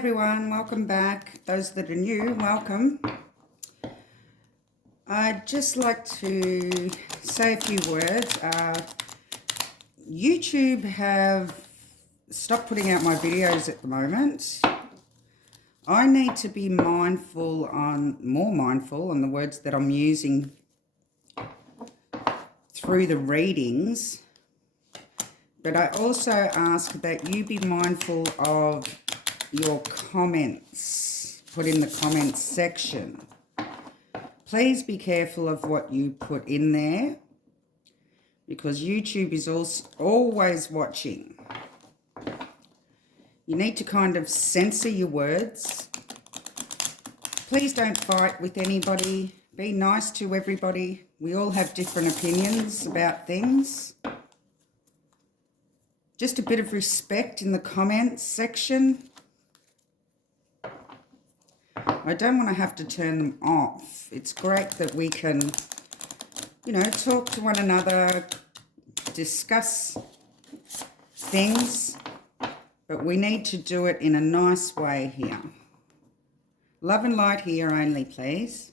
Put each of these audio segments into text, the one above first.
everyone, welcome back. Those that are new, welcome. I'd just like to say a few words. YouTube have stopped putting out my videos at the moment. I need to be more mindful on the words that I'm using through the readings. But I also ask that you be mindful of your comments, put in the comments section. Please be careful of what you put in there because YouTube is also always watching. You need to kind of censor your words. Please don't fight with anybody. Be nice to everybody. We all have different opinions about things. Just a bit of respect in the comments section. I don't want to have to turn them off. It's great that we can, talk to one another, discuss things, but we need to do it in a nice way here. Love and light here only, please.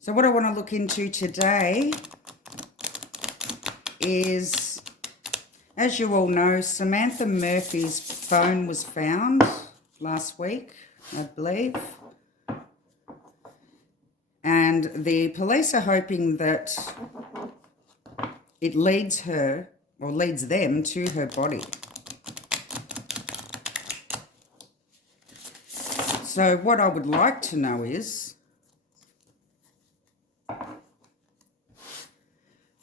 So what I want to look into today is, as you all know, Samantha Murphy's phone was found last week, I believe. And the police are hoping that it leads them to her body. So what I would like to know is,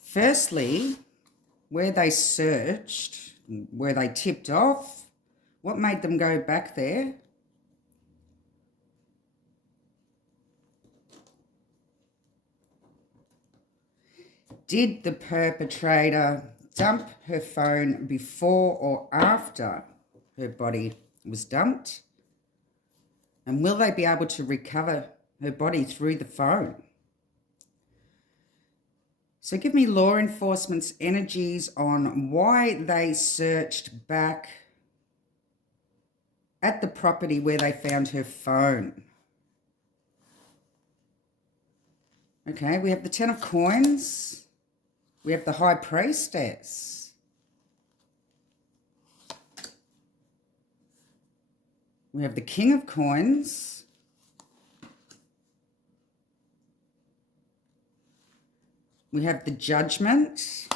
firstly, where they searched, where they tipped off, what made them go back there? Did the perpetrator dump her phone before or after her body was dumped? And will they be able to recover her body through the phone? So give me law enforcement's energies on why they searched back at the property where they found her phone. Okay, we have the 10 of coins. We have the high priestess. We have the king of coins. We have the judgment.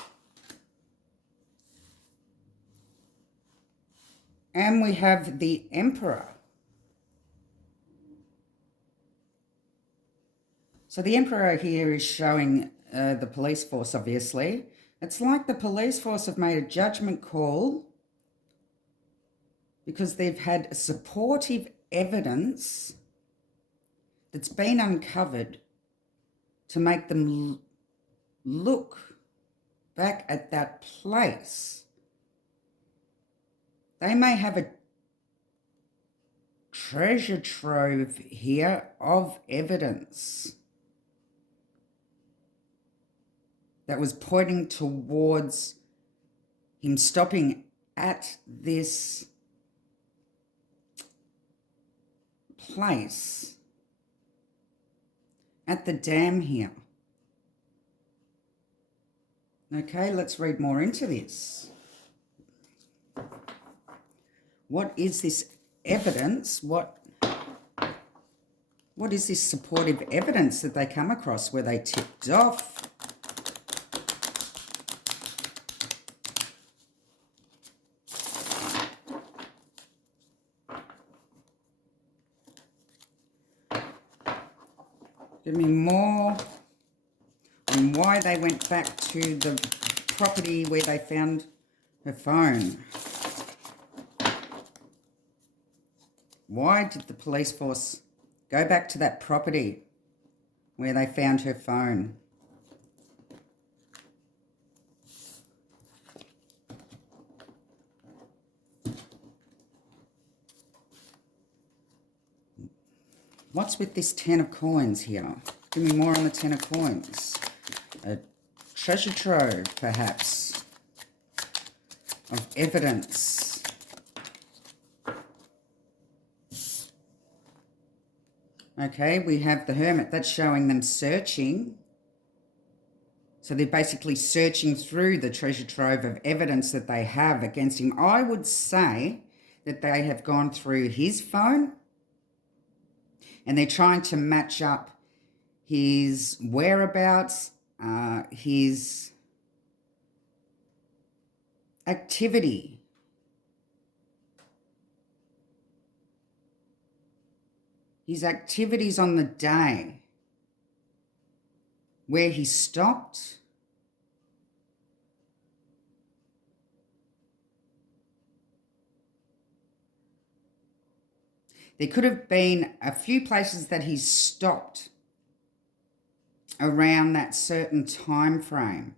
And we have the emperor. So the emperor here is showing the police force, obviously. It's like the police force have made a judgment call because they've had supportive evidence that's been uncovered to make them look back at that place. They may have a treasure trove here of evidence that was pointing towards him stopping at this place, at the dam here. Okay, let's read more into this. What is this evidence? What is this supportive evidence that they come across where they tipped off? Give me more on why they went back to the property where they found her phone. Why did the police force go back to that property where they found her phone? What's with this 10 of coins here? Give me more on the 10 of coins. A treasure trove, perhaps, of evidence Okay, we have the Hermit. That's showing them searching. So they're basically searching through the treasure trove of evidence that they have against him. I would say that they have gone through his phone and they're trying to match up his whereabouts, his activity. His activities on the day, where he stopped, there could have been a few places that he stopped around that certain time frame.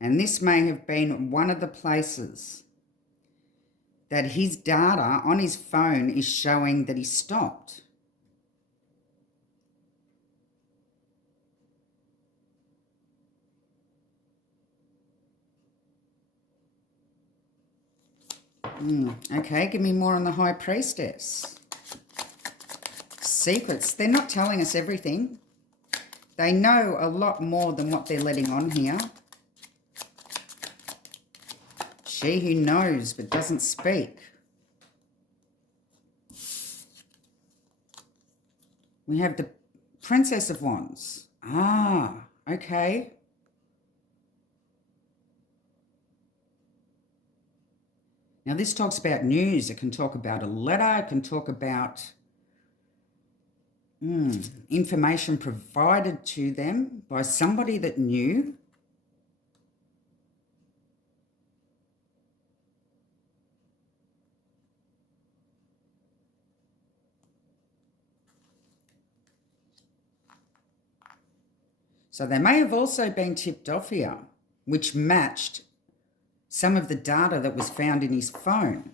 And this may have been one of the places that his data on his phone is showing that he stopped. Okay, give me more on the High Priestess. Secrets. They're not telling us everything. They know a lot more than what they're letting on here. She who knows but doesn't speak. We have the Princess of Wands. Ah, okay. Now this talks about news. It can talk about a letter. It can talk about information provided to them by somebody that knew. So they may have also been tipped off here, which matched some of the data that was found in his phone.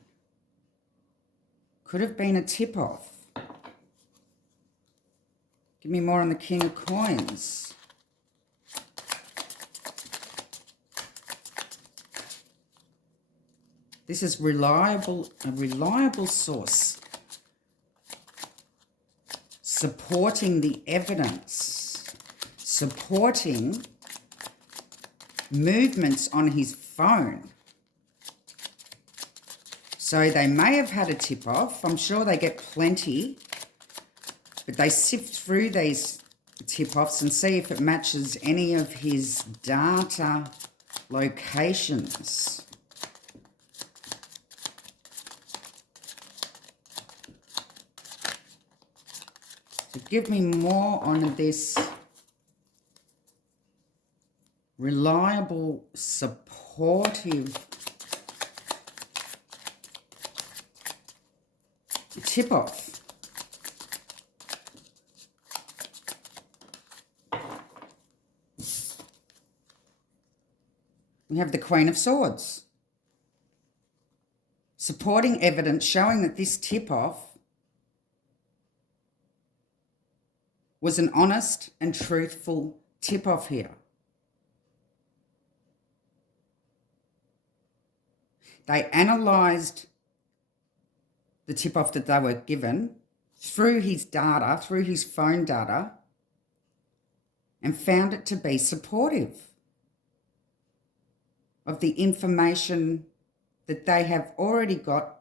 Could have been a tip-off. Give me more on the King of Coins. This is a reliable source supporting the evidence, supporting movements on his phone. So they may have had a tip-off. I'm sure they get plenty, but they sift through these tip-offs and see if it matches any of his data locations. So give me more on this reliable, supportive tip-off. We have the Queen of Swords. Supporting evidence showing that this tip-off was an honest and truthful tip-off here. They analysed the tip-off that they were given through his data, through his phone data, and found it to be supportive of the information that they have already got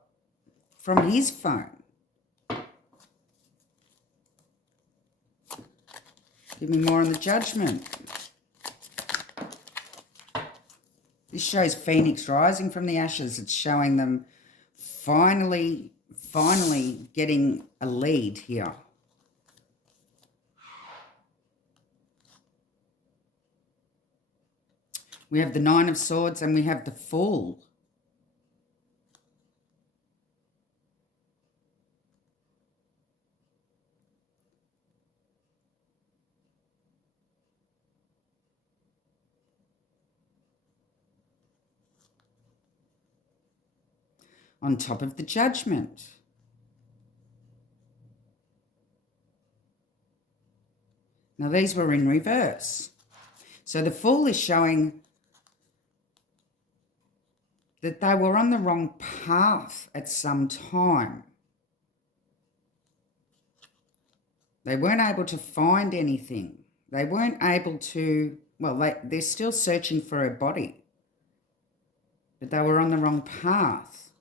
from his phone. Give me more on the Judgment. This shows Phoenix rising from the ashes. It's showing them finally getting a lead here. We have the Nine of Swords and we have the Fool. On top of the Judgment. Now these were in reverse. So the Fool is showing that they were on the wrong path at some time. They weren't able to find anything. They weren't able to, well, they're still searching for her body, but they were on the wrong path.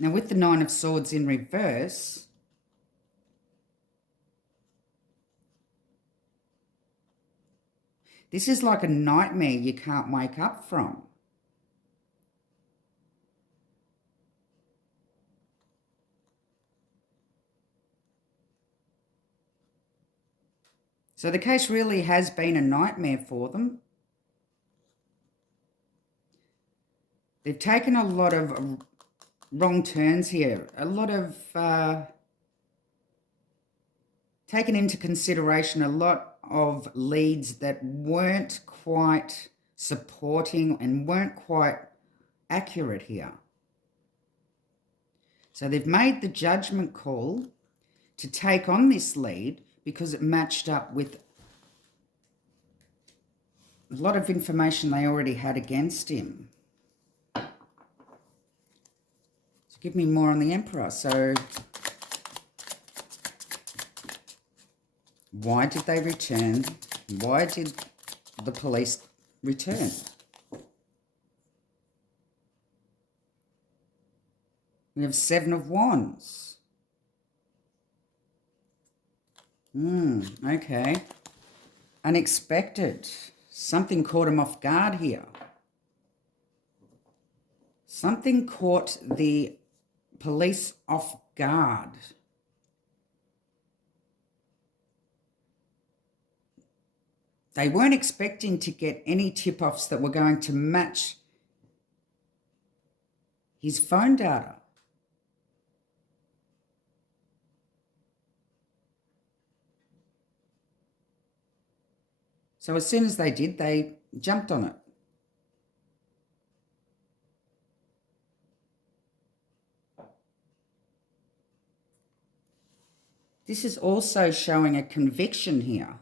Now, with the Nine of Swords in reverse, this is like a nightmare you can't wake up from. So the case really has been a nightmare for them. They've taken a lot of wrong turns here, a lot of taken into consideration a lot of leads that weren't quite supporting and weren't quite accurate here. So they've made the judgment call to take on this lead because it matched up with a lot of information they already had against him. So give me more on the Emperor. So why did they return? Why did the police return? We have Seven of Wands. Okay. Unexpected. Something caught him off guard here. Something caught the police off guard. They weren't expecting to get any tip-offs that were going to match his phone data. So as soon as they did, they jumped on it. This is also showing a conviction here.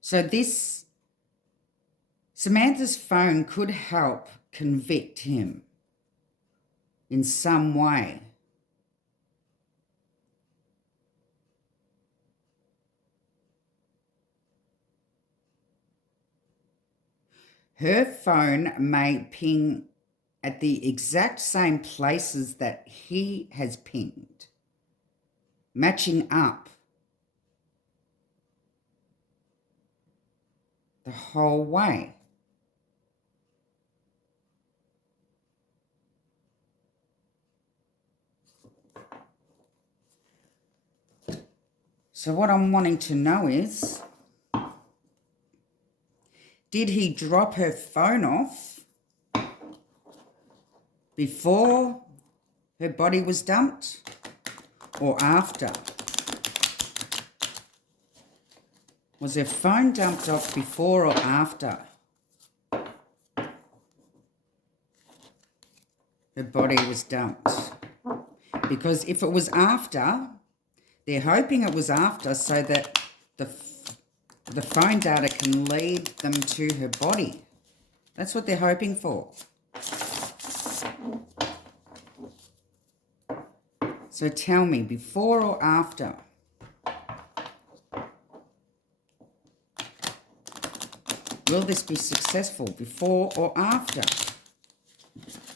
So this, Samantha's phone could help convict him in some way. Her phone may ping at the exact same places that he has pinged, matching up the whole way. So what I'm wanting to know is, did he drop her phone off before her body was dumped or after? Was her phone dumped off before or after her body was dumped? Because if it was after, they're hoping it was after so that the phone data can lead them to her body. That's what they're hoping for. So tell me, before or after? Will this be successful, before or after?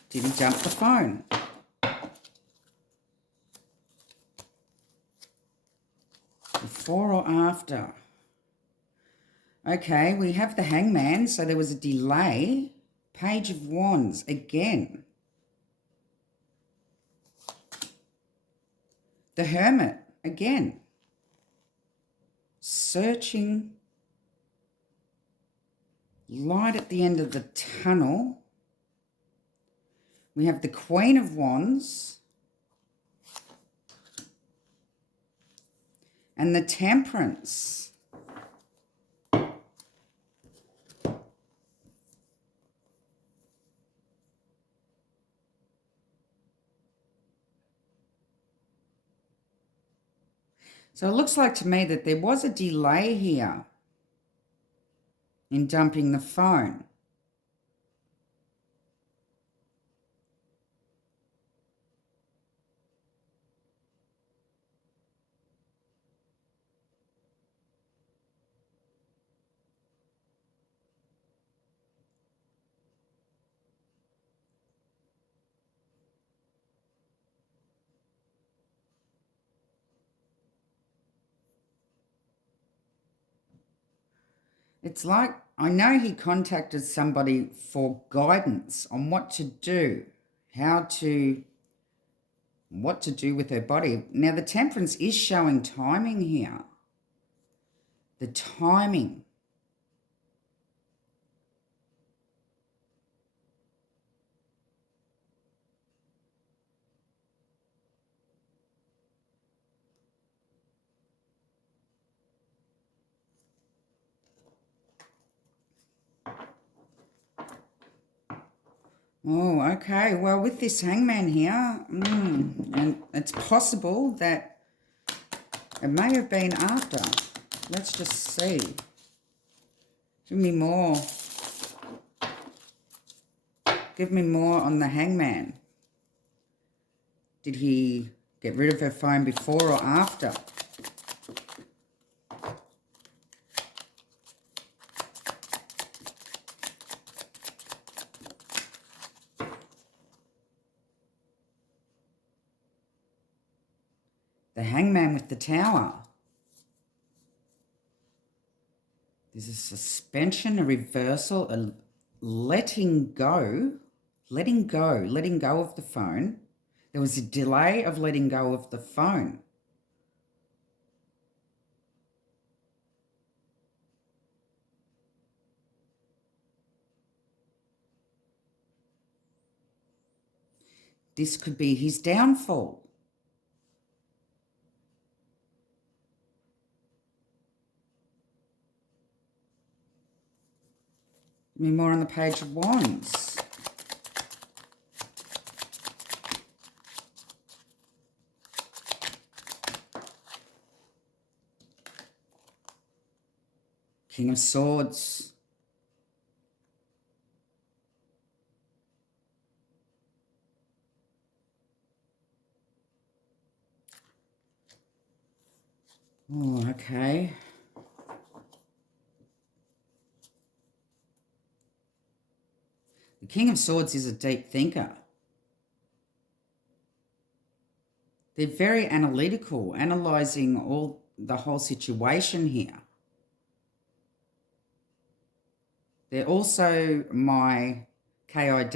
Did he dump the phone? Before or after? Okay, we have the Hangman, so there was a delay. Page of Wands, again. The Hermit, again. Searching. Light at the end of the tunnel. We have the Queen of Wands. And the Temperance. So it looks like to me that there was a delay here in dumping the phone. It's like, I know he contacted somebody for guidance on what to do, what to do with her body. Now, the Temperance is showing timing here. The timing. Oh, okay. Well, with this Hangman here, and it's possible that it may have been after. Let's just see. Give me more. Give me more on the Hangman. Did he get rid of her phone before or after? The Hangman with the Tower. There's a suspension, a reversal, a letting go of the phone. There was a delay of letting go of the phone. This could be his downfall. Give me more on the Page of Wands. King of Swords. Oh, okay. The King of Swords is a deep thinker. They're very analytical, analysing the whole situation here. They're also my KILLER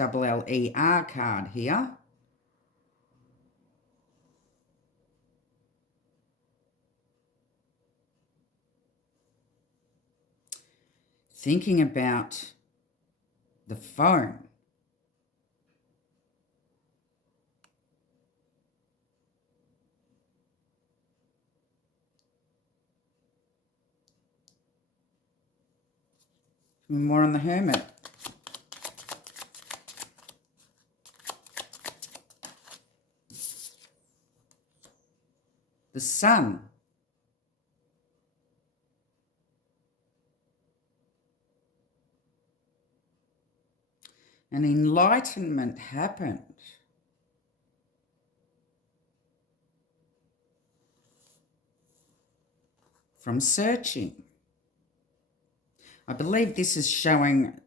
card here. Thinking about the phone. More on the Hermit. The Sun. An enlightenment happened. From searching. I believe this is showing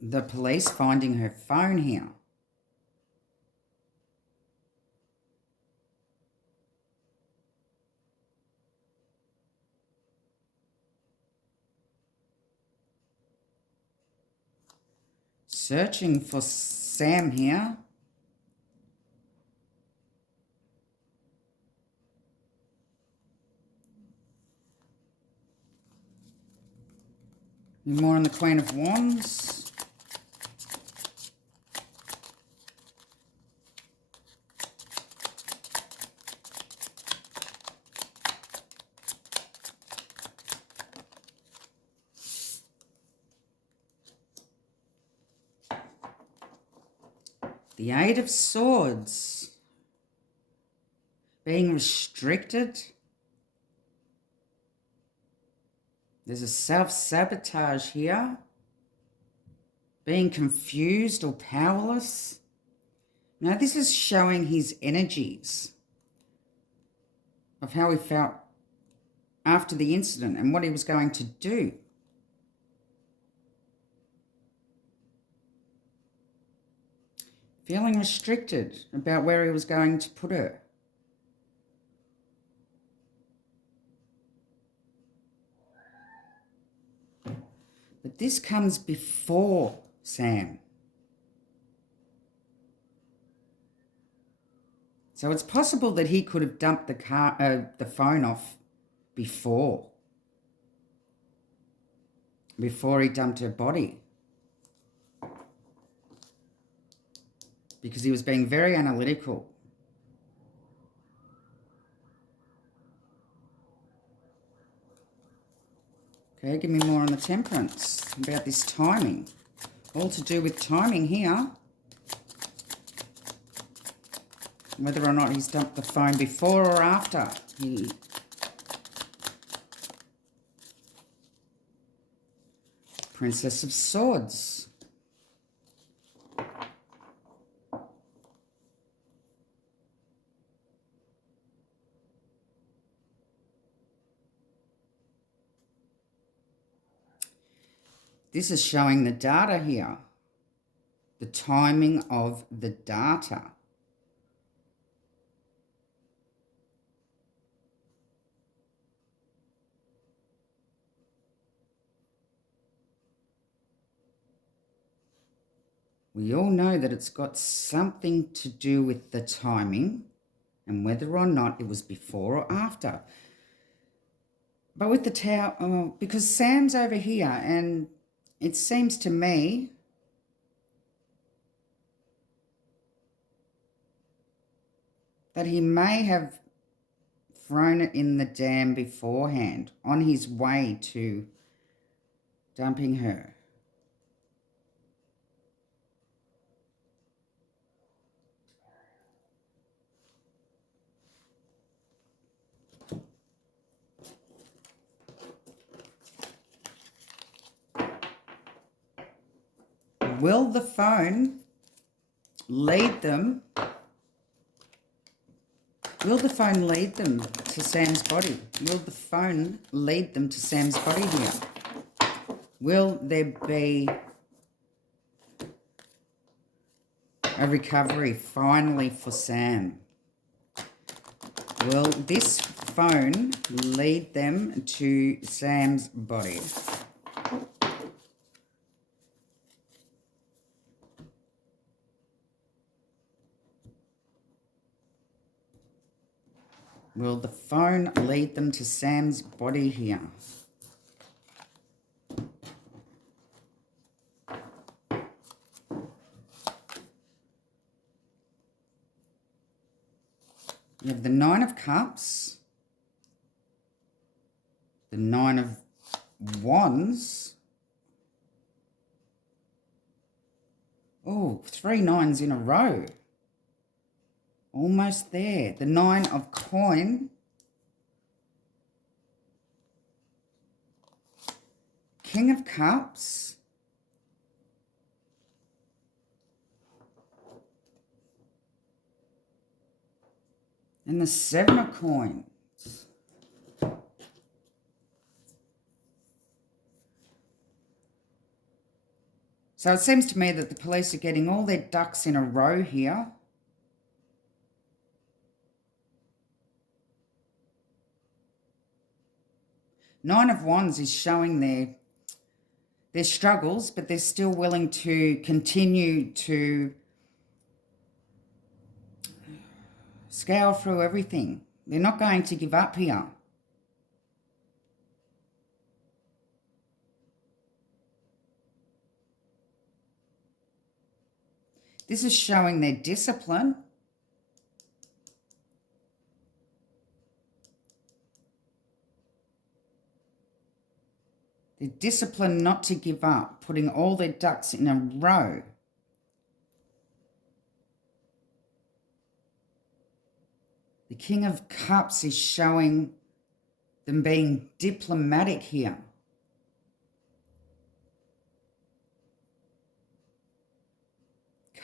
the police finding her phone here. Searching for Sam here. More on the Queen of Wands. The Eight of Swords. Being restricted. There's a self-sabotage here. Being confused or powerless. Now this is showing his energies of how he felt after the incident and what he was going to do. Feeling restricted about where he was going to put her. But this comes before Sam. So it's possible that he could have dumped the phone off before he dumped her body. Because he was being very analytical. Okay, give me more on the temperance about this timing. All to do with timing here. Whether or not he's dumped the phone before or after he... Princess of Swords. This is showing the data here. The timing of the data. We all know that it's got something to do with the timing and whether or not it was before or after. But with the Tower, because Sam's over here, and it seems to me that he may have thrown it in the dam beforehand on his way to dumping her. Will the phone lead them? Will the phone lead them to Sam's body? Will the phone lead them to Sam's body here? Will there be a recovery finally for Sam? Will this phone lead them to Sam's body? Will the phone lead them to Sam's body here? You have the Nine of Cups, the Nine of Wands. Oh, 3 nines in a row. Almost there. The Nine of Coin. King of Cups. And the Seven of Coins. So it seems to me that the police are getting all their ducks in a row here. Nine of Wands is showing their struggles, but they're still willing to continue to scour through everything. They're not going to give up here. This is showing their discipline. Their discipline not to give up, putting all their ducks in a row. The King of Cups is showing them being diplomatic here.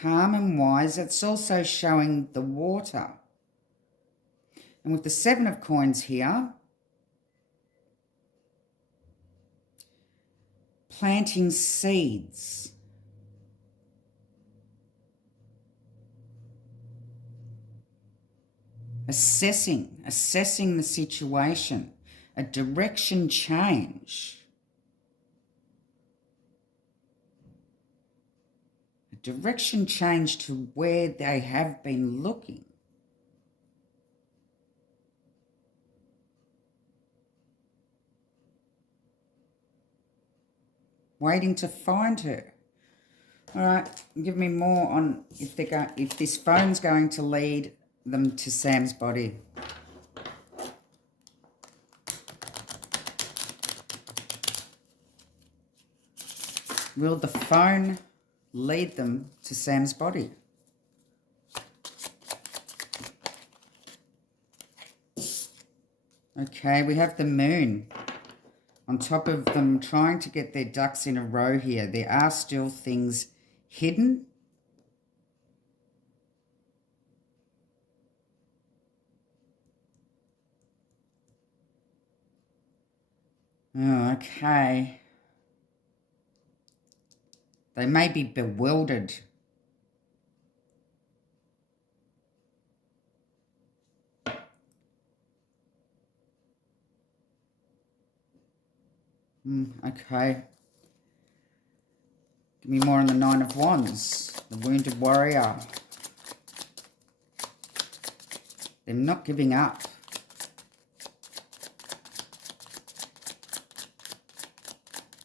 Calm and wise. It's also showing the water. And with the Seven of Coins here, planting seeds. Assessing the situation, a direction change. direction change to where they have been looking. Waiting to find her. All right, give me more on if this phone's going to lead them to Sam's body. Will the phone lead them to Sam's body? Okay, we have the moon on top of them trying to get their ducks in a row here. There are still things hidden. Oh, okay. They may be bewildered. Okay. Give me more on the Nine of Wands. The wounded warrior. They're not giving up.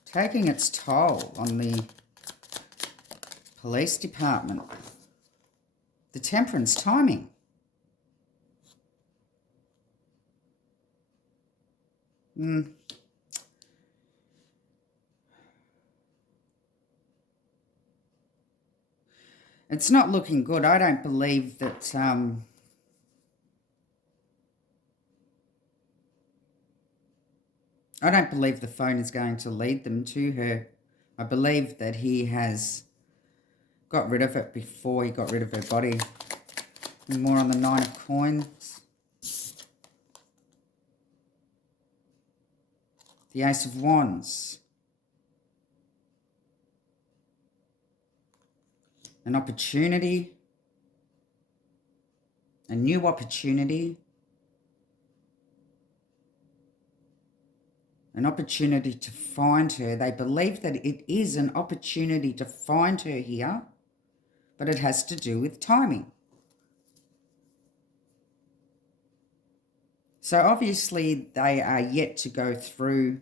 Taking its toll on the police department. The Temperance timing. It's not looking good. I don't believe that I don't believe the phone is going to lead them to her. I believe that he has got rid of it before he got rid of her body. And more on the Nine of Coins. The Ace of Wands. An opportunity. A new opportunity. An opportunity to find her. They believe that it is an opportunity to find her here, but it has to do with timing. So obviously they are yet to go through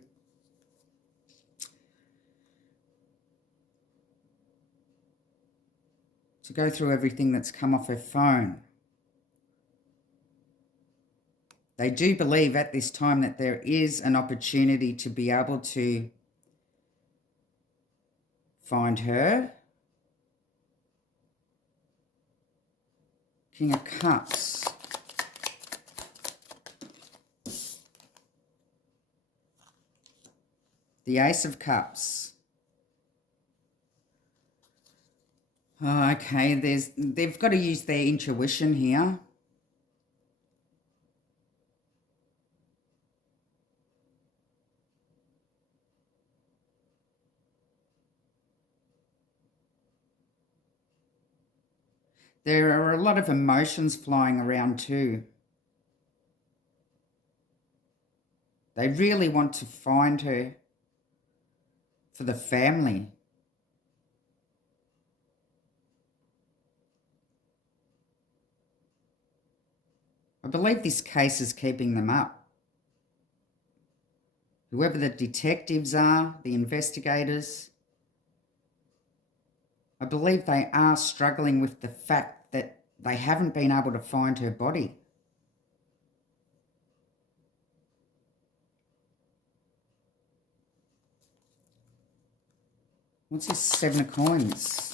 everything that's come off her phone. They do believe at this time that there is an opportunity to be able to find her. King of Cups. The Ace of Cups. Oh, okay, they've got to use their intuition here. There are a lot of emotions flying around too. They really want to find her for the family. I believe this case is keeping them up. Whoever the detectives are, the investigators, I believe they are struggling with the fact that they haven't been able to find her body. What's this Seven of Coins?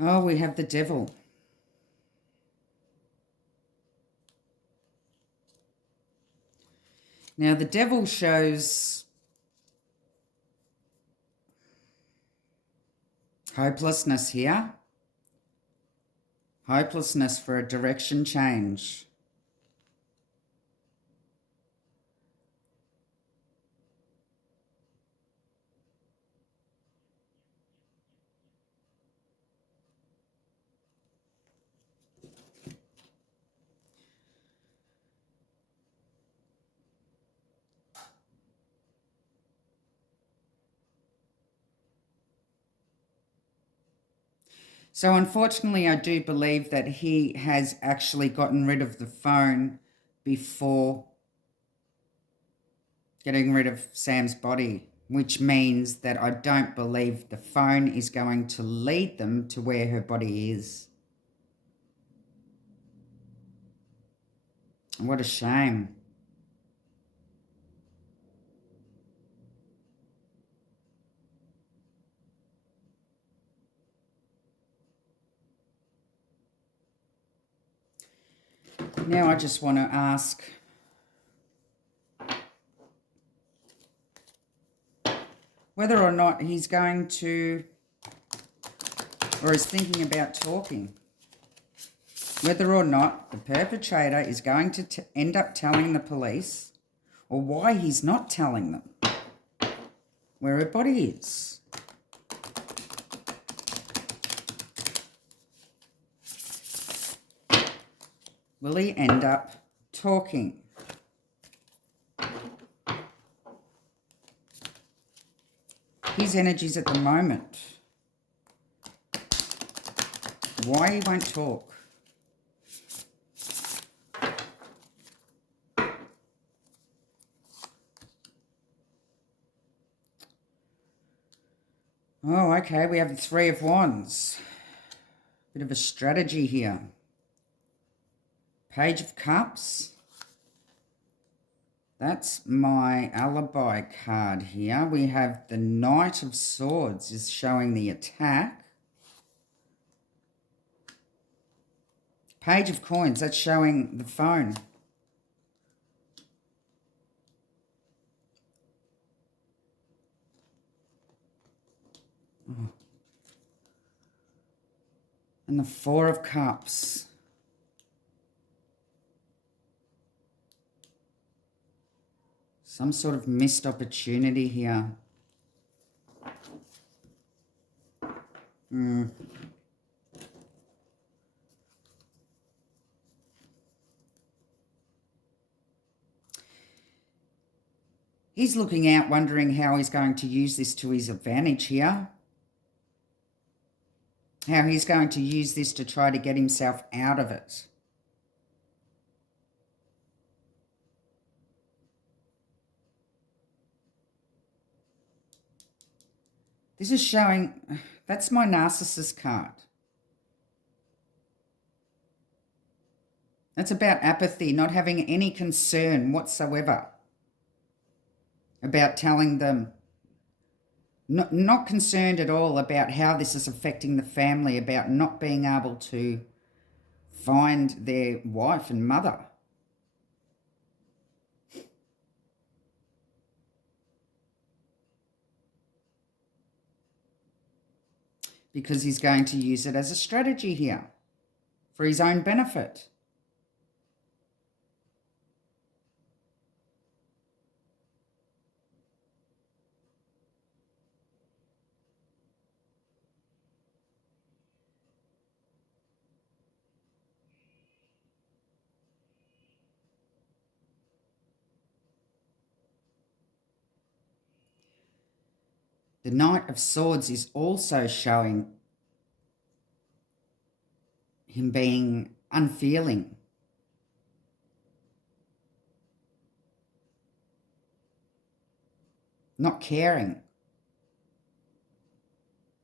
Oh, we have the Devil. Now, the Devil shows hopelessness here. Hopelessness for a direction change. So unfortunately, I do believe that he has actually gotten rid of the phone before getting rid of Sam's body, which means that I don't believe the phone is going to lead them to where her body is. What a shame. Now I just want to ask, whether or not he's going to, or is thinking about talking, whether or not the perpetrator is going to end up telling the police, or why he's not telling them where her body is. Will he end up talking? His energies at the moment. Why he won't talk? Oh, okay, we have the Three of Wands. Bit of a strategy here. Page of Cups. That's my alibi card here. We have the Knight of Swords is showing the attack. Page of Coins, that's showing the phone. Oh. And the Four of Cups. Some sort of missed opportunity here. He's looking out, wondering how he's going to use this to his advantage here. How he's going to use this to try to get himself out of it. This is showing, that's my narcissist card. That's about apathy, not having any concern whatsoever about telling them, not concerned at all about how this is affecting the family, about not being able to find their wife and mother. Because he's going to use it as a strategy here for his own benefit. The Knight of Swords is also showing him being unfeeling. Not caring.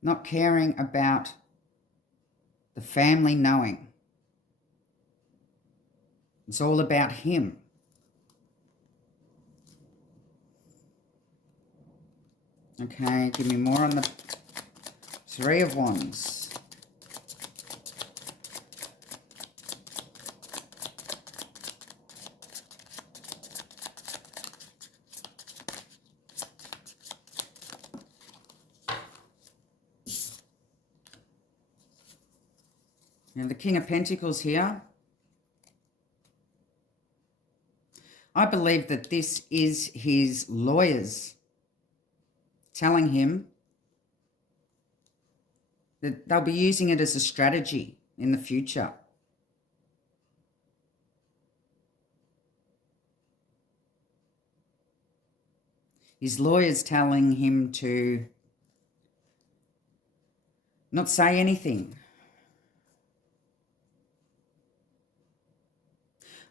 Not caring about the family knowing. It's all about him. Okay, give me more on the Three of Wands. Now the King of Pentacles here. I believe that this is his lawyers telling him that they'll be using it as a strategy in the future. His lawyers telling him to not say anything,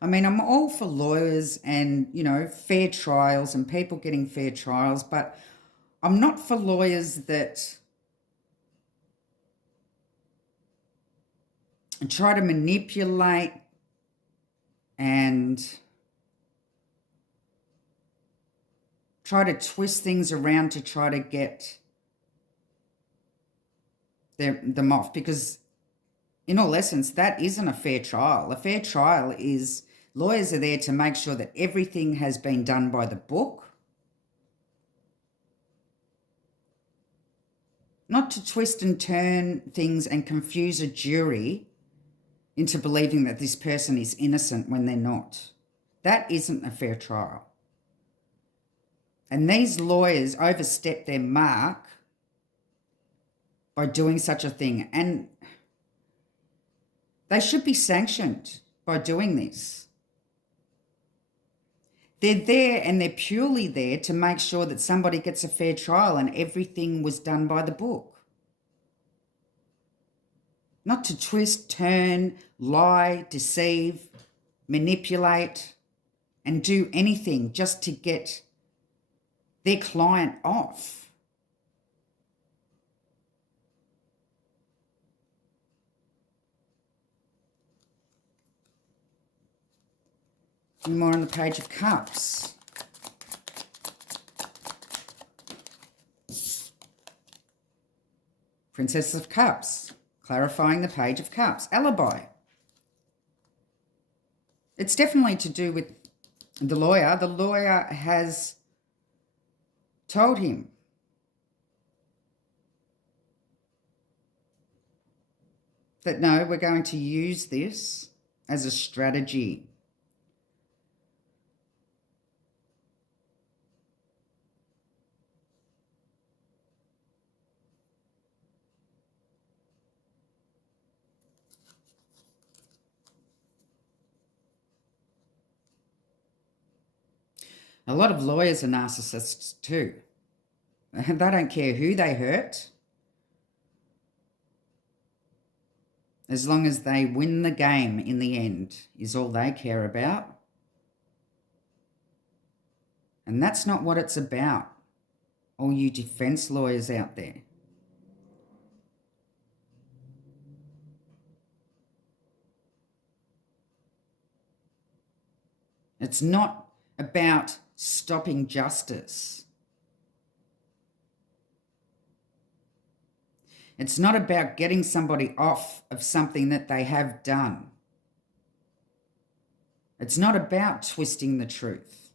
I mean, I'm all for lawyers and, fair trials and people getting fair trials, but I'm not for lawyers that try to manipulate and try to twist things around to try to get them off, because in all essence, that isn't a fair trial. A fair trial is lawyers are there to make sure that everything has been done by the book, not to twist and turn things and confuse a jury into believing that this person is innocent when they're not. That isn't a fair trial. And these lawyers overstep their mark by doing such a thing. And they should be sanctioned by doing this. They're there and they're purely there to make sure that somebody gets a fair trial and everything was done by the book. Not to twist, turn, lie, deceive, manipulate, and do anything just to get their client off. And more on the Page of Cups. Princess of Cups, clarifying the Page of Cups. Alibi. It's definitely to do with the lawyer. The lawyer has told him that, no, we're going to use this as a strategy. A lot of lawyers are narcissists too. They don't care who they hurt, as long as they win the game in the end is all they care about. And that's not what it's about, all you defense lawyers out there. It's not about stopping justice. It's not about getting somebody off of something that they have done. It's not about twisting the truth.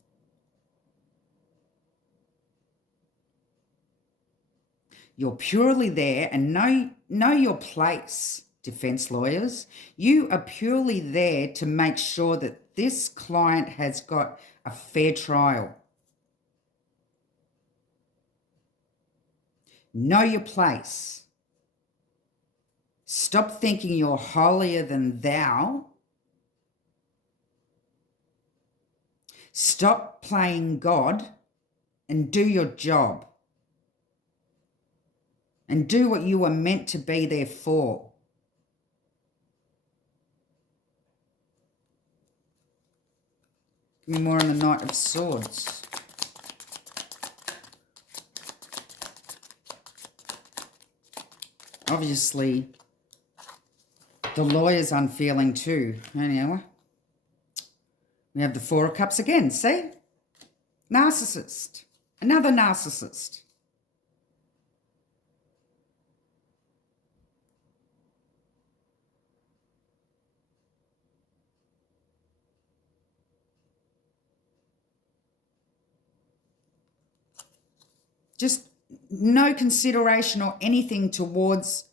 You're purely there, and know your place, defense lawyers. You are purely there to make sure that this client has got a fair trial. Know your place. Stop thinking you're holier than thou. Stop playing God and do your job. And do what you were meant to be there for. Give me more on the Knight of Swords. Obviously, the lawyer's unfeeling too. Anyway, we have the Four of Cups again. See? Narcissist. Another narcissist. Just no consideration or anything towards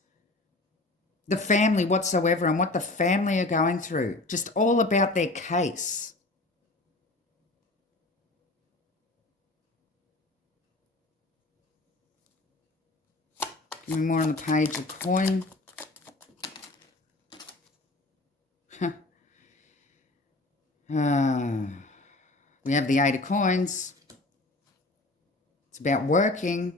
the family whatsoever and what the family are going through. Just all about their case. Give me more on the Page of Coin. We have the Eight of Coins. It's about working.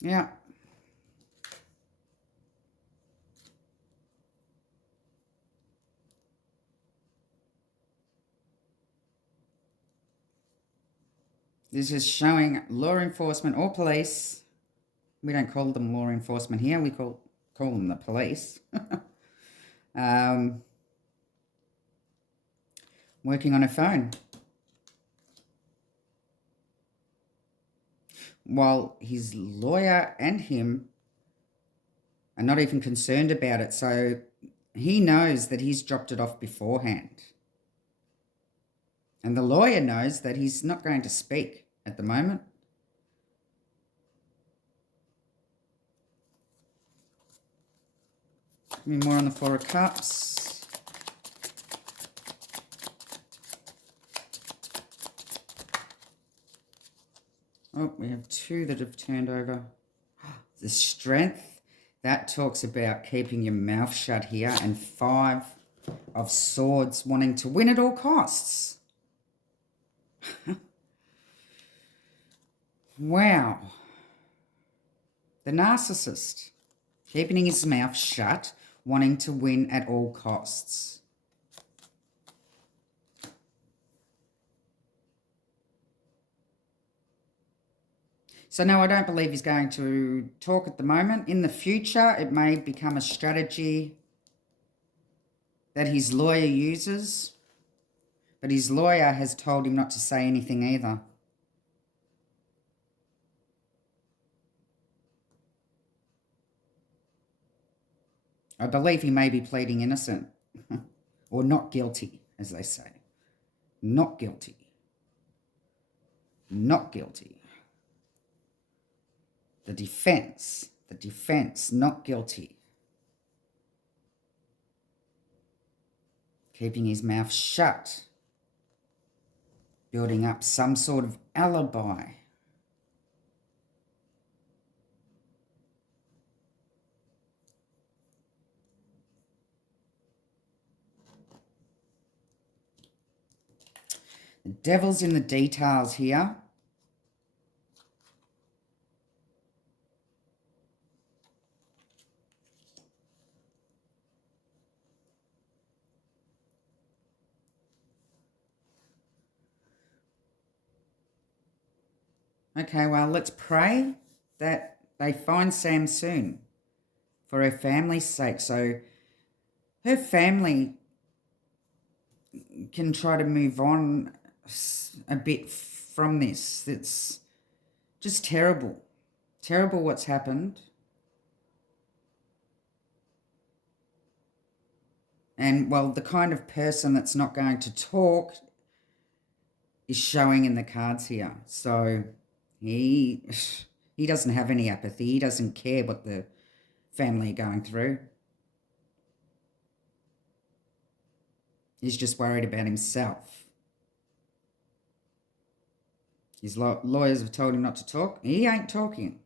Yeah. This is showing law enforcement or police. We don't call them law enforcement here. We call them the police. Working on a phone. While his lawyer and him are not even concerned about it. So he knows that he's dropped it off beforehand. And the lawyer knows that he's not going to speak at the moment. Give me more on the Four of Cups. Oh, we have two that have turned over. The Strength, that talks about keeping your mouth shut here. And Five of Swords, wanting to win at all costs. Wow. The Narcissist, keeping his mouth shut, wanting to win at all costs. So no, I don't believe he's going to talk at the moment. In the future, it may become a strategy that his lawyer uses, but his lawyer has told him not to say anything either. I believe he may be pleading innocent or not guilty, as they say. Not guilty. Not guilty. The defense, not guilty. Keeping his mouth shut. Building up some sort of alibi. The devil's in the details here. Okay, well, let's pray that they find Sam soon for her family's sake, so her family can try to move on a bit from this. It's just terrible. Terrible what's happened. And, well, the kind of person that's not going to talk is showing in the cards here. So he doesn't have any apathy. He doesn't care what the family are going through. He's just worried about himself. His lawyers have told him not to talk. He ain't talking.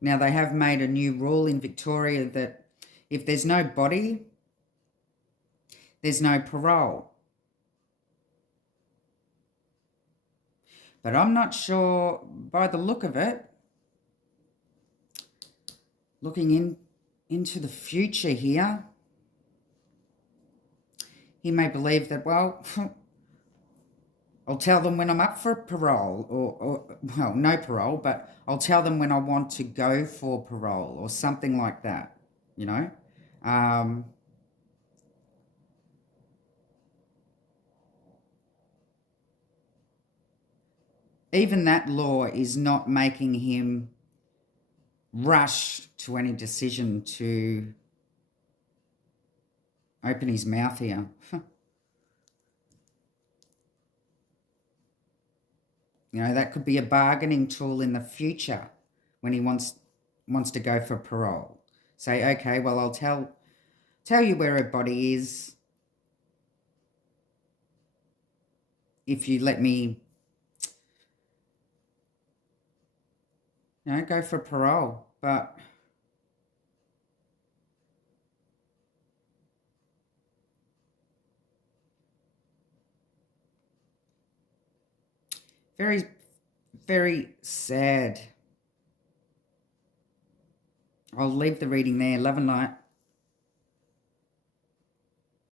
Now, they have made a new rule in Victoria that if there's no body, there's no parole. But I'm not sure, by the look of it, looking into the future here, he may believe that, well, I'll tell them when I'm up for parole, or well, no parole, but I'll tell them when I want to go for parole or something like that, you know. Even that law is not making him rush to any decision to open his mouth here. You know, that could be a bargaining tool in the future when he wants to go for parole. Say, okay, well, I'll tell you where her body is if you let me, you know, go for parole. But Very, very sad. I'll leave the reading there. Love and light.